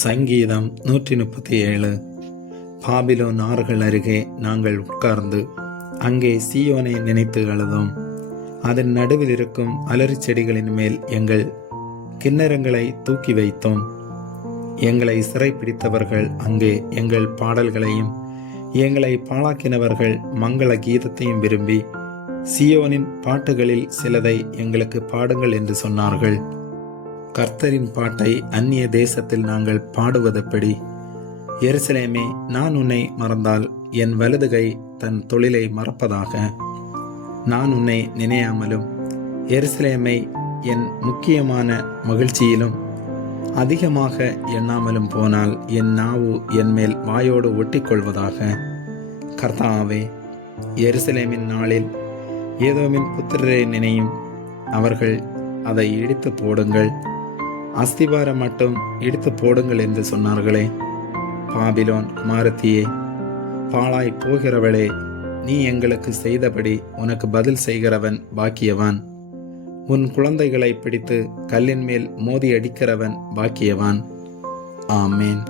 சங்கீதம் 137. பாபிலோன் ஆறுகள் அருகே நாங்கள் உட்கார்ந்து அங்கே சீயோனை நினைத்து அழுதோம். அதன் நடுவில் இருக்கும் அலரி செடிகளின் மேல் எங்கள் கிண்ணறங்களை தூக்கி வைத்தோம். எங்களை சிறைப்பிடித்தவர்கள் அங்கே எங்கள் பாடல்களையும் எங்களை பாழாக்கினவர்கள் மங்கள கீதத்தையும் விரும்பி சீயோனின் பாட்டுகளில் சிலதை எங்களுக்கு பாடுங்கள் என்று சொன்னார்கள். கர்த்தரின் பாட்டை அந்நிய தேசத்தில் நாங்கள் பாடுவதெப்படி? எருசலேமே, நான் உன்னை மறந்தால் என் வலதுகை தன் தொழிலை மறப்பதாக. நான் உன்னை நினையாமலும் எருசலேமை என் முக்கியமான மகிழ்ச்சியிலும் அதிகமாக எண்ணாமலும் போனால் என் நாவு என் மேல் வாயோடு ஒட்டிக்கொள்வதாக. கர்த்தாவே, எருசலேமின் நாளில் ஏதோமின் புத்திரரை நினையும். அவர்கள் அதை இடித்து போடுங்கள், அஸ்திவாரம் மட்டும் இடித்து போடுங்கள் என்று சொன்னார்களே. பாபிலோன் குமாரத்தியே, பாழாய் போகிறவளே, நீ எங்களுக்கு செய்தபடி உனக்கு பதில் செய்கிறவன் பாக்கியவான். உன் குழந்தைகளை பிடித்து கல்லின் மேல் மோதி அடிக்கிறவன் பாக்கியவான். ஆமேன்.